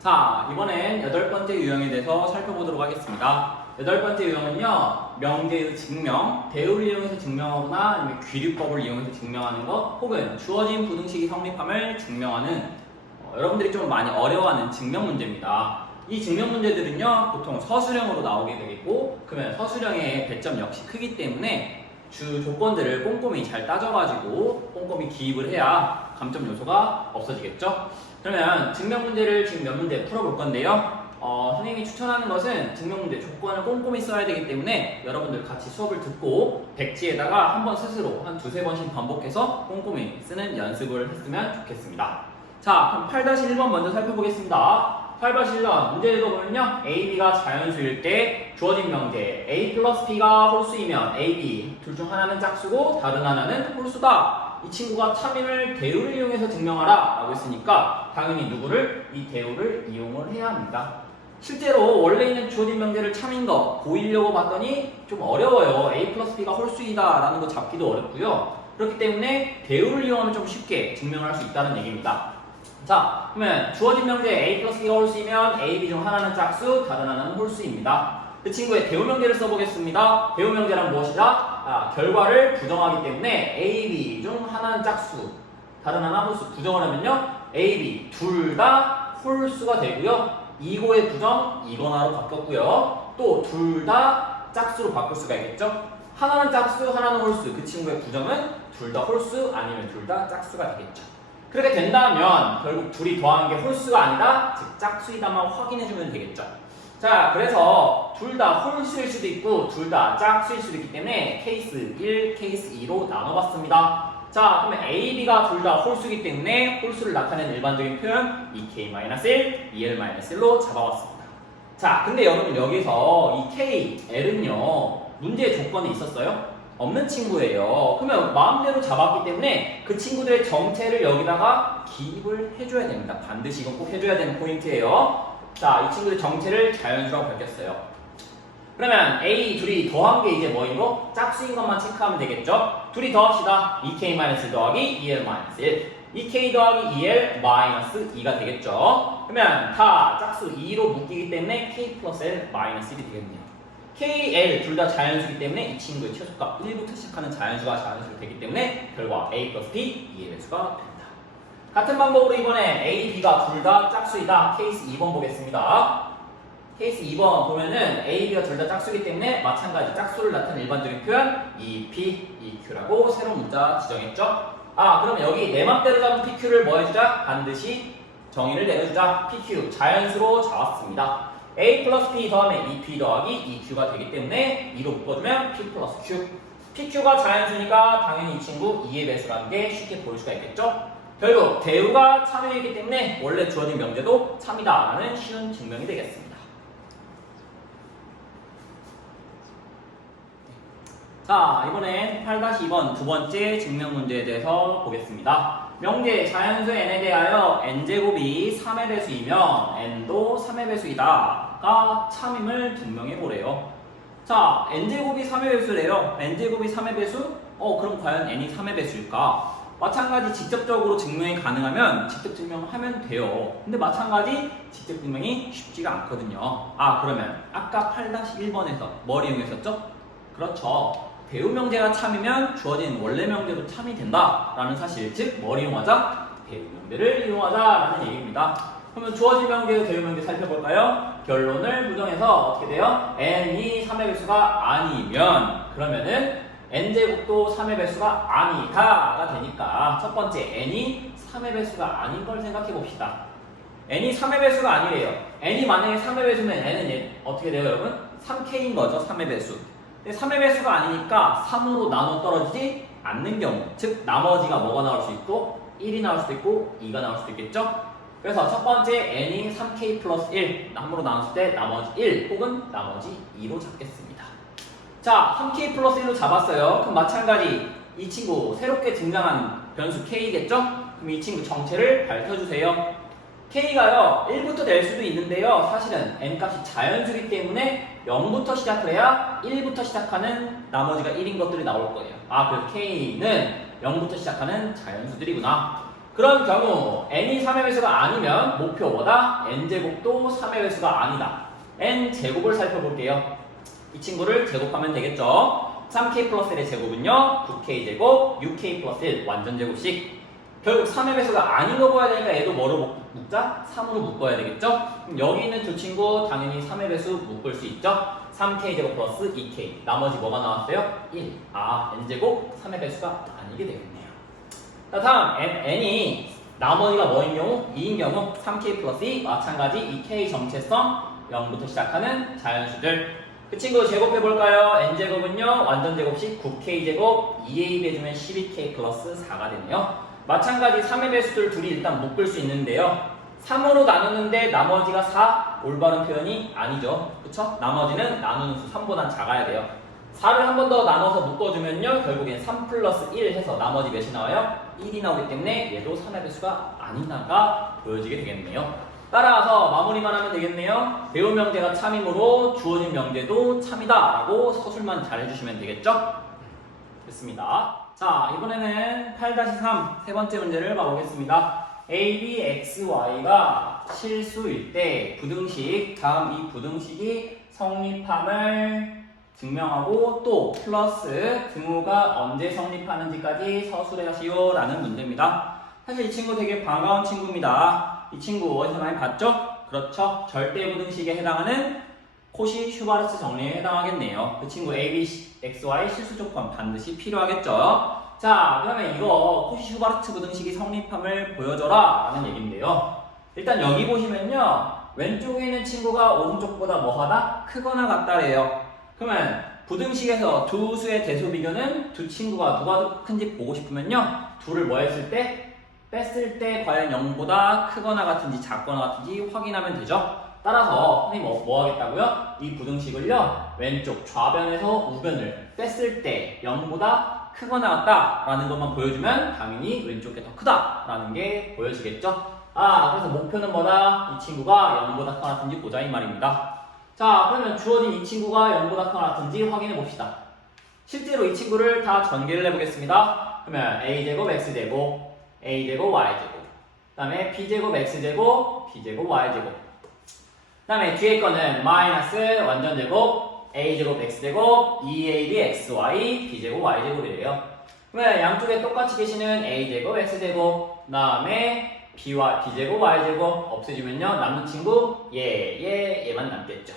자, 이번엔 8번째 유형에 대해서 살펴보도록 하겠습니다. 8번째 유형은요, 명제의 증명, 대우를 이용해서 증명하거나 아니면 귀류법을 이용해서 증명하는 것, 혹은 주어진 부등식이 성립함을 증명하는 여러분들이 좀 많이 어려워하는 증명 문제입니다. 이 증명 문제들은요, 보통 서술형으로 나오게 되겠고, 그러면 서술형의 배점 역시 크기 때문에 주 조건들을 꼼꼼히 잘 따져가지고 꼼꼼히 기입을 해야 감점 요소가 없어지겠죠? 그러면 증명 문제를 지금 몇 문제 풀어볼 건데요. 선생님이 추천하는 것은 증명 문제 조건을 꼼꼼히 써야 되기 때문에 여러분들 같이 수업을 듣고 백지에다가 한번 스스로 한 두세 번씩 반복해서 꼼꼼히 쓰는 연습을 했으면 좋겠습니다. 자, 그럼 8-1번 먼저 살펴보겠습니다. 8-1번 문제에도 보면요, A, B가 자연수일 때 주어진 명제 A 플러스 B가 홀수이면 A, B 둘 중 하나는 짝수고 다른 하나는 홀수다. 이 친구가 참임을 대우를 이용해서 증명하라 라고 했으니까 당연히 누구를? 이 대우를 이용을 해야 합니다. 실제로 원래 있는 주어진 명제를 참인 거 보이려고 봤더니 좀 어려워요. A 플러스 B가 홀수이다 라는 거 잡기도 어렵고요. 그렇기 때문에 대우를 이용하면 좀 쉽게 증명할 수 있다는 얘기입니다. 자, 그러면 주어진 명제 A 플러스 B가 홀수이면 A, B 중 하나는 짝수, 다른 하나는 홀수입니다. 그 친구의 대우 명제를 써보겠습니다. 대우 명제란 무엇이다? 결과를 부정하기 때문에 A, B 중 하나는 짝수, 다른 하나 홀수. 부정을 하면요, A, B 둘 다 홀수가 되고요. 이거의 부정, 이거나로 바뀌었고요. 또 둘 다 짝수로 바꿀 수가 있겠죠? 하나는 짝수, 하나는 홀수. 그 친구의 부정은 둘 다 홀수 아니면 둘 다 짝수가 되겠죠. 그렇게 된다면 결국 둘이 더한 게 홀수가 아니다, 즉 짝수이다만 확인해주면 되겠죠. 자, 그래서 둘 다 홀수일 수도 있고 둘 다 짝수일 수도 있기 때문에 케이스 1, 케이스 2로 나눠봤습니다. 자, 그러면 A, B가 둘 다 홀수이기 때문에 홀수를 나타내는 일반적인 표현 2K-1, 2L-1로 잡아봤습니다. 자, 근데 여러분 여기서 이 K, L은요 문제의 조건이 있었어요? 없는 친구예요. 그러면 마음대로 잡았기 때문에 그 친구들의 정체를 여기다가 기입을 해줘야 됩니다. 반드시 이건 꼭 해줘야 되는 포인트예요. 자, 이 친구들 정체를 자연수라고 밝혔어요. 그러면 A 둘이 더한 게 이제 뭐이고? 짝수인 것만 체크하면 되겠죠? 둘이 더합시다. 2K-1 더하기 2L-1 2K 더하기 2L-2가 되겠죠? 그러면 다 짝수 2로 묶이기 때문에 K 플러스 L-1이 되겠네요. KL 둘 다 자연수이기 때문에 이 친구의 최소값 1부터 시작하는 자연수가 자연수로 되기 때문에 결과 A 플러스 B 2L의 수가 됩니다. 같은 방법으로 이번에 A, B가 둘 다 짝수이다. 케이스 2번 보겠습니다. 케이스 2번 보면은 A, B가 둘 다 짝수이기 때문에 마찬가지 짝수를 나타내는 일반적인 표현 EP, EQ라고 새로운 문자 지정했죠. 아, 그럼 여기 내 맘대로 잡은 PQ를 뭐 해주자? 반드시 정의를 내려주자. PQ 자연수로 잡았습니다. A 플러스 B 더하면 EP 더하기 EQ가 되기 때문에 2로 묶어주면 P 플러스 Q. PQ가 자연수니까 당연히 이 친구 2의 배수라는 게 쉽게 보일 수가 있겠죠. 결국 대우가 참이기 때문에 원래 주어진 명제도 참이다라는 쉬운 증명이 되겠습니다. 자, 이번엔 8-2번 두 번째 증명 문제에 대해서 보겠습니다. 명제 자연수 n에 대하여 n제곱이 3의 배수이면 n도 3의 배수이다가 참임을 증명해 보래요. 자, n제곱이 3의 배수래요. n제곱이 3의 배수? 그럼 과연 n이 3의 배수일까? 마찬가지 직접적으로 증명이 가능하면 직접 증명하면 돼요. 근데 마찬가지 직접 증명이 쉽지가 않거든요. 아, 그러면 아까 8-1번에서 뭘 이용했었죠? 그렇죠. 대우 명제가 참이면 주어진 원래 명제도 참이 된다라는 사실, 즉 뭘 이용하자? 대우 명제를 이용하자라는 얘기입니다. 그러면 주어진 명제의 대우 명제 살펴볼까요? 결론을 부정해서 어떻게 돼요? n이 3의 배수가 아니면 그러면은 n제곱도 3의 배수가 아니다가 되니까 첫 번째 n이 3의 배수가 아닌 걸 생각해 봅시다. n이 3의 배수가 아니래요. n이 만약에 3의 배수면 n은 어떻게 돼요, 여러분? 3k인 거죠, 3의 배수. 근데 3의 배수가 아니니까 3으로 나눠 떨어지지 않는 경우, 즉 나머지가 뭐가 나올 수 있고 1이 나올 수도 있고 2가 나올 수도 있겠죠? 그래서 첫 번째 n이 3k 플러스 1 3으로 나눴을 때 나머지 1 혹은 나머지 2로 잡겠습니다. 자, 3k 플러스 1로 잡았어요. 그럼 마찬가지 이 친구 새롭게 등장한 변수 k겠죠? 그럼 이 친구 정체를 밝혀주세요. k가요 1부터 낼 수도 있는데요, 사실은 n값이 자연수이기 때문에 0부터 시작을 해야 1부터 시작하는 나머지가 1인 것들이 나올 거예요. 아, 그래서 k는 0부터 시작하는 자연수들이구나. 그런 경우 n이 3의 배수가 아니면 목표 뭐다? n제곱도 3의 배수가 아니다. n제곱을 살펴볼게요. 이 친구를 제곱하면 되겠죠. 3k 플러스 1의 제곱은요 9k 제곱 6k 플러스 1 완전 제곱씩. 결국 3의 배수가 아닌 거 봐야 되니까 얘도 뭐로 묶자? 3으로 묶어야 되겠죠? 그럼 여기 있는 두 친구 당연히 3의 배수 묶을 수 있죠? 3k 제곱 플러스 2k. 나머지 뭐가 나왔어요? 1. 아, n제곱 3의 배수가 아니게 되겠네요. 자, 다음 n이 나머지가 뭐인 경우? 2인 경우 3k 플러스 2 마찬가지 2k 정체성 0부터 시작하는 자연수들. 그 친구 제곱해볼까요? n제곱은요 완전 제곱식 9k 제곱 2a 빼주면 12k 플러스 4가 되네요. 마찬가지 3의 배수들 둘이 일단 묶을 수 있는데요. 3으로 나누는데 나머지가 4 올바른 표현이 아니죠. 그쵸? 나머지는 나누는 수 3보단 작아야 돼요. 4를 한 번 더 나눠서 묶어주면요 결국엔 3 플러스 1 해서 나머지 몇이 나와요? 1이 나오기 때문에 얘도 3의 배수가 아니다가 보여지게 되겠네요. 따라서 마무리만 하면 되겠네요. 배운 명제가 참이므로 주어진 명제도 참이다 라고 서술만 잘 해주시면 되겠죠? 됐습니다. 자, 이번에는 8-3 세 번째 문제를 봐보겠습니다. a, b, x, y가 실수일 때 부등식, 다음 이 부등식이 성립함을 증명하고 또 플러스 등호가 언제 성립하는지까지 서술하시오 라는 문제입니다. 사실 이 친구 되게 반가운 친구입니다. 이 친구 어디서 많이 봤죠? 그렇죠. 절대 부등식에 해당하는 코시 슈바르츠 정리에 해당하겠네요. 그 친구 a, b, x, y 실수 조건 반드시 필요하겠죠. 자, 그러면 이거 코시 슈바르츠 부등식이 성립함을 보여줘라 라는 얘기인데요. 일단 여기 보시면요 왼쪽에 있는 친구가 오른쪽보다 뭐하다? 크거나 같다래요. 그러면 부등식에서 두 수의 대소 비교는 두 친구가 누가 더 큰지 보고 싶으면요 둘을 뭐 했을 때? 뺐을 때 과연 0보다 크거나 같은지 작거나 같은지 확인하면 되죠. 따라서 선생님 뭐 하겠다고요? 이 부등식을요 왼쪽 좌변에서 우변을 뺐을 때 0보다 크거나 같다라는 것만 보여주면 당연히 왼쪽 게 더 크다라는 게 보여지겠죠? 아, 그래서 목표는 뭐다? 이 친구가 0보다 크거나 같은지 보자 이 말입니다. 자, 그러면 주어진 이 친구가 0보다 크거나 같은지 확인해 봅시다. 실제로 이 친구를 다 전개를 해보겠습니다. 그러면 a제곱 x제곱 a제곱 y제곱 그 다음에 b제곱 x제곱 b제곱 y제곱 그 다음에 뒤에 거는 마이너스 완전 제곱 a제곱 x제곱 2ab xy b제곱 y제곱이래요. 그러면 양쪽에 똑같이 계시는 a제곱 x제곱 그 다음에 b제곱 y제곱 없애주면요 남는 친구 얘만 남겠죠.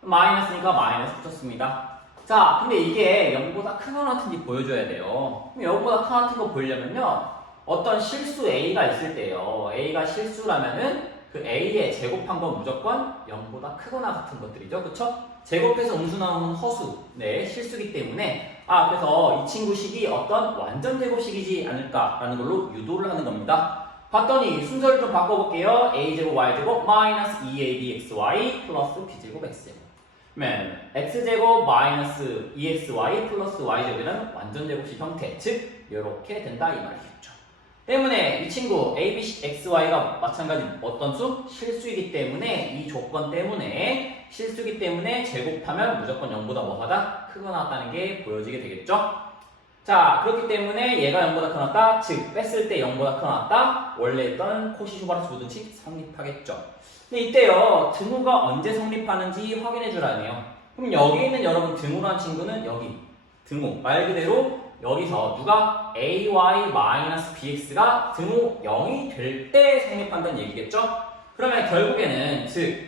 마이너스니까 마이너스 붙였습니다. 자, 근데 이게 0보다 크거나 같은지 보여줘야 돼요. 그럼 0보다 크거나 같은 거 보이려면요 어떤 실수 a가 있을 때요 a가 실수라면은 그 a의 제곱한 건 무조건 0보다 크거나 같은 것들이죠. 그쵸? 제곱해서 음수 나오는 허수 네 실수기 때문에 그래서 이 친구 식이 어떤 완전 제곱식이지 않을까라는 걸로 유도를 하는 겁니다. 봤더니 순서를 좀 바꿔볼게요. a제곱 y제곱 마이너스 2ab xy 플러스 b제곱 x제곱 그러면 x제곱 마이너스 2xy 플러스 y제곱이라는 완전 제곱식 형태 즉 이렇게 된다 이 말이겠죠. 때문에 이 친구 a, b, xy가 마찬가지 어떤 수? 실수이기 때문에 이 조건 때문에 실수이기 때문에 제곱하면 무조건 0보다 뭐하다? 크거나 같다는 게 보여지게 되겠죠. 자, 그렇기 때문에 얘가 0보다 크거나 같다 즉 뺐을 때 0보다 크거나 같다 원래 있던 코시 슈바르츠 부등식 성립하겠죠. 근데 이때요 등호가 언제 성립하는지 확인해 주라네요. 그럼 여기 있는 여러분 등호라는 친구는 여기 등호 말 그대로 여기서 누가 ay-bx가 등호 0이 될 때 성립한다는 얘기겠죠? 그러면 결국에는 즉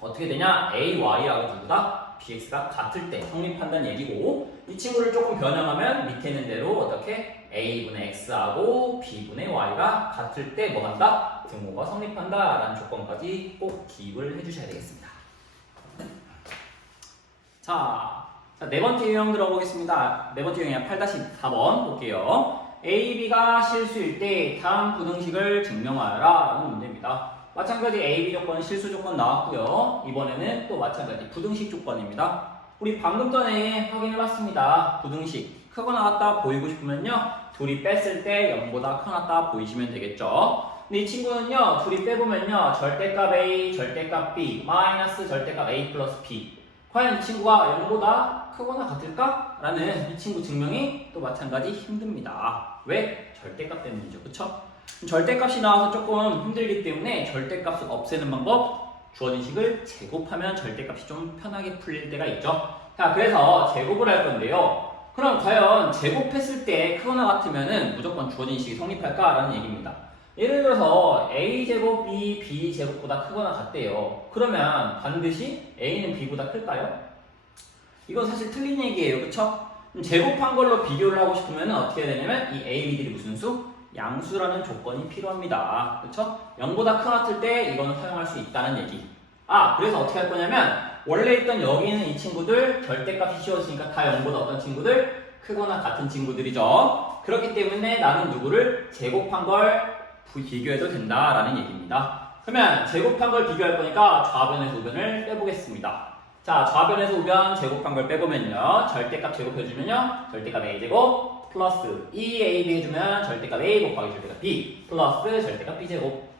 어떻게 되냐? ay하고 누구다? bx가 같을 때 성립한다는 얘기고 이 친구를 조금 변형하면 밑에 있는 대로 어떻게 a분의 x하고 b분의 y가 같을 때 뭐 한다? 등호가 성립한다 라는 조건까지 꼭 기입을 해주셔야 되겠습니다. 자, 네 번째 유형 들어보겠습니다. 네 번째 유형이 8-4번 볼게요. A, B가 실수일 때 다음 부등식을 증명하여라 라는 문제입니다. 마찬가지 A, B 조건, 실수 조건 나왔고요. 이번에는 또 마찬가지 부등식 조건입니다. 우리 방금 전에 확인해봤습니다. 부등식 크거나 같다 보이고 싶으면요 둘이 뺐을 때 0보다 크거나 같다 보이시면 되겠죠. 근데 이 친구는요 둘이 빼보면요 절대값 A, 절대값 B, 마이너스 절대값 A 플러스 B 과연 이 친구가 0보다 크거나 같을까? 라는 이 친구 증명이 또 마찬가지 힘듭니다. 왜? 절대값 때문이죠. 그쵸? 절대값이 나와서 조금 힘들기 때문에 절대값을 없애는 방법, 주어진 식을 제곱하면 절대값이 좀 편하게 풀릴 때가 있죠. 자, 그래서 제곱을 할 건데요. 그럼 과연 제곱했을 때 크거나 같으면은 무조건 주어진 식이 성립할까라는 얘기입니다. 예를 들어서 a제곱이 b제곱보다 크거나 같대요. 그러면 반드시 a는 b보다 클까요? 이건 사실 틀린 얘기예요. 그쵸? 제곱한 걸로 비교를 하고 싶으면 어떻게 해야 되냐면 이 a, b들이 무슨 수? 양수라는 조건이 필요합니다. 그쵸? 0보다 크 같을 때 이거는 사용할 수 있다는 얘기. 그래서 어떻게 할 거냐면 원래 있던 여기 있는 이 친구들 절대값이 씌워지니까 다 0보다 어떤 친구들? 크거나 같은 친구들이죠. 그렇기 때문에 나는 누구를 제곱한 걸 비교해도 된다라는 얘기입니다. 그러면 제곱한 걸 비교할 거니까 좌변에서 우변을 빼보겠습니다. 자, 좌변에서 우변 제곱한 걸 빼보면요. 절대값 제곱해주면요. 절대값 a제곱 플러스 2ab 해주면 절대값 a 곱하기 절대값 b 플러스 절대값 b제곱.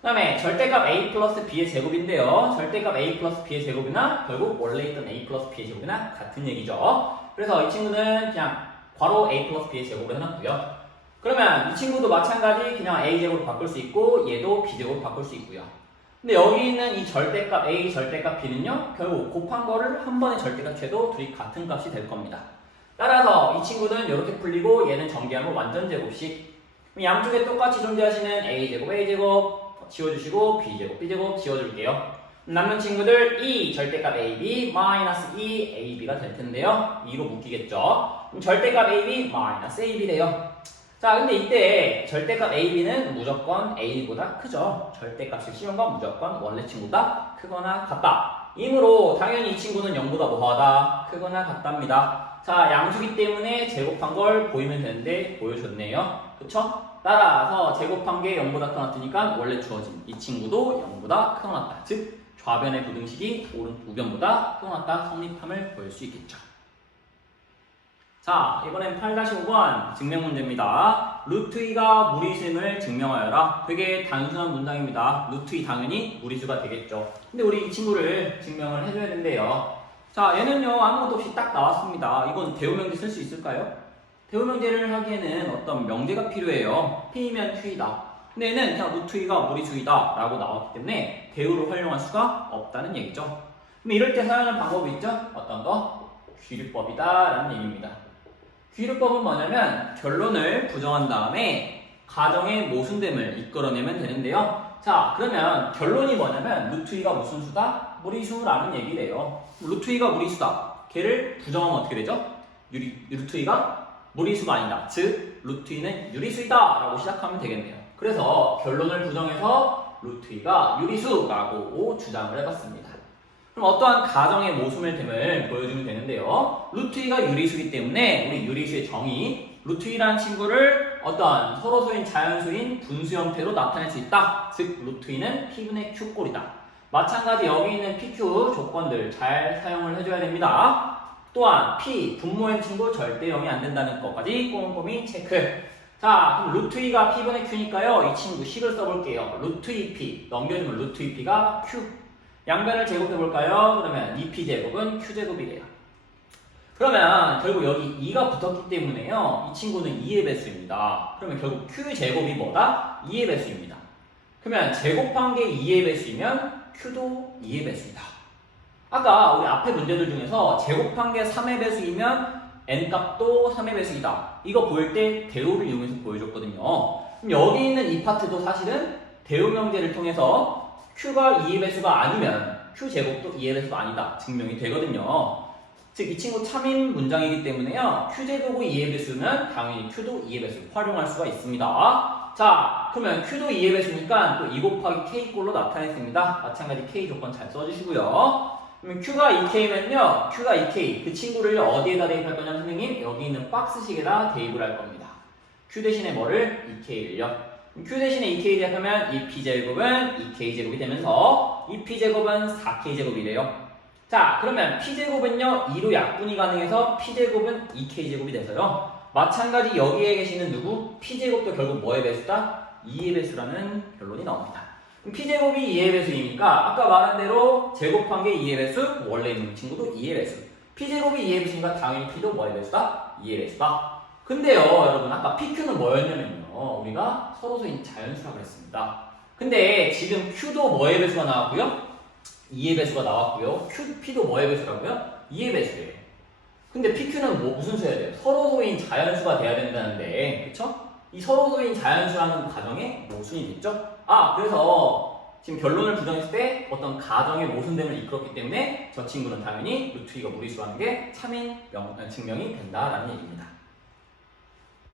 그 다음에 절대값 a 플러스 b의 제곱인데요. 절대값 a 플러스 b의 제곱이나 결국 원래 있던 a 플러스 b의 제곱이나 같은 얘기죠. 그래서 이 친구는 그냥 괄호 a 플러스 b의 제곱으로 해놨고요. 그러면 이 친구도 마찬가지 그냥 a제곱으로 바꿀 수 있고 얘도 b제곱으로 바꿀 수 있고요. 근데 여기 있는 이 절대값 a, 절대값 b는요. 결국 곱한 거를 한 번에 절대값 해도 둘이 같은 값이 될 겁니다. 따라서 이 친구는 이렇게 풀리고 얘는 전개하면 완전 제곱식. 양쪽에 똑같이 존재하시는 a제곱, a제곱 지워주시고 b제곱, b제곱 지워줄게요. 남는 친구들 2 절대값 ab 마이너스 2 ab가 될 텐데요. 2로 묶이겠죠. 그럼 절대값 ab 마이너스 ab래요. 자, 근데 이때 절대값 ab는 무조건 a보다 크죠. 절대값을 씌운 건 무조건 원래 친구보다 크거나 같다. 이므로 당연히 이 친구는 0보다 뭐하다? 크거나 같답니다. 자, 양수기 때문에 제곱한 걸 보이면 되는데 보여줬네요. 그쵸? 따라서 제곱한 게 0보다 크거나 같으니까 원래 주어진 이 친구도 0보다 크거나 같다. 즉 좌변의 부등식이 우변보다 크거나 같다 성립함을 보일 수 있겠죠. 자, 이번엔 8-5번 증명 문제입니다. 루트 2가 무리수임을 증명하여라. 되게 단순한 문장입니다. 루트 2 당연히 무리수가 되겠죠. 근데 우리 이 친구를 증명을 해줘야 된대요. 자, 얘는요 아무것도 없이 딱 나왔습니다. 이건 대우명제 쓸 수 있을까요? 대우명제를 하기에는 어떤 명제가 필요해요. P면 Q이다. 근데 얘는 그냥 루트 2가 무리수이다 라고 나왔기 때문에 대우를 활용할 수가 없다는 얘기죠. 그럼 이럴 때 사용하는 방법이 있죠? 어떤 거? 귀류법이다 라는 얘기입니다. 귀류법은 뭐냐면 결론을 부정한 다음에 가정의 모순됨을 이끌어내면 되는데요. 자, 그러면 결론이 뭐냐면 루트 2가 무슨 수다? 무리수라는 얘기래요. 루트 2가 무리수다. 걔를 부정하면 어떻게 되죠? 루트 2가 무리수가 아니다. 즉 루트 2는 유리수이다 라고 시작하면 되겠네요. 그래서 결론을 부정해서 루트 2가 유리수라고 주장을 해봤습니다. 그럼 어떠한 가정의 모순됨을 보여주면 되는데요. 루트 2가 유리수이기 때문에 우리 유리수의 정의 루트 2라는 친구를 어떠한 서로소인 자연수인 분수 형태로 나타낼 수 있다. 즉 루트 2는 P분의 Q꼴이다. 마찬가지 여기 있는 PQ 조건들 잘 사용을 해줘야 됩니다. 또한 P 분모의 친구 절대 0이 안 된다는 것까지 꼼꼼히 체크. 자, 그럼 루트 2가 P분의 Q니까요. 이 친구 식을 써볼게요. 루트 2P 넘겨주면 루트 2P가 Q. 양변을 제곱해볼까요? 그러면 2P제곱은 Q제곱이래요. 그러면 결국 여기 2가 붙었기 때문에요. 이 친구는 2의 배수입니다. 그러면 결국 Q제곱이 뭐다? 2의 배수입니다. 그러면 제곱한 게 2의 배수이면 Q도 2의 배수이다. 아까 우리 앞에 문제들 중에서 제곱한 게 3의 배수이면 N값도 3의 배수이다. 이거 보일 때 대우를 이용해서 보여줬거든요. 그럼 여기 있는 이 파트도 사실은 대우 명제를 통해서 Q가 2의 배수가 아니면 Q제곱도 2의 배수가 아니다. 증명이 되거든요. 즉 이 친구 참인 문장이기 때문에요. Q제곱이 2의 배수면 당연히 Q도 2의 배수 활용할 수가 있습니다. 자, 그러면 Q도 2의 배수니까 또 2 곱하기 K꼴로 나타냈습니다. 마찬가지 K 조건 잘 써주시고요. 그러면 Q가 2K면요. Q가 2K 그 친구를 어디에다 대입할 거냐면 선생님 여기 있는 박스식에다 대입을 할 겁니다. Q 대신에 뭐를? 2K를요. Q 대신에 2K 제곱하면 2P제곱은 2K제곱이 되면서 2P제곱은 4K제곱이래요. 자, 그러면 P제곱은요 2로 약분이 가능해서 P제곱은 2K제곱이 돼서요. 마찬가지 여기에 계시는 누구? P제곱도 결국 뭐의 배수다? 2의 배수라는 결론이 나옵니다. 그럼 P제곱이 2의 배수이니까 아까 말한 대로 제곱한 게 2의 배수, 원래 있는 친구도 2의 배수. P제곱이 2의 배수니까 당연히 P도 뭐의 배수다? 2의 배수다. 근데요 여러분 아까 PQ는 뭐였냐면요 우리가 서로소인 자연수라고 했습니다. 근데 지금 Q도 뭐의 배수가 나왔고요? 2의 배수가 나왔고요. P도 뭐의 배수라고요? 2의 배수예요. 근데 PQ는 무슨 수여야 돼요? 서로소인 자연수가 돼야 된다는데, 그쵸? 이 서로소인 자연수라는 가정의 모순이 됐죠? 그래서 지금 결론을 부정했을 때 어떤 가정의 모순됨을 이끌었기 때문에 저 친구는 당연히 루트 2가 무리수라는 게 참인 증명이 된다라는 얘기입니다.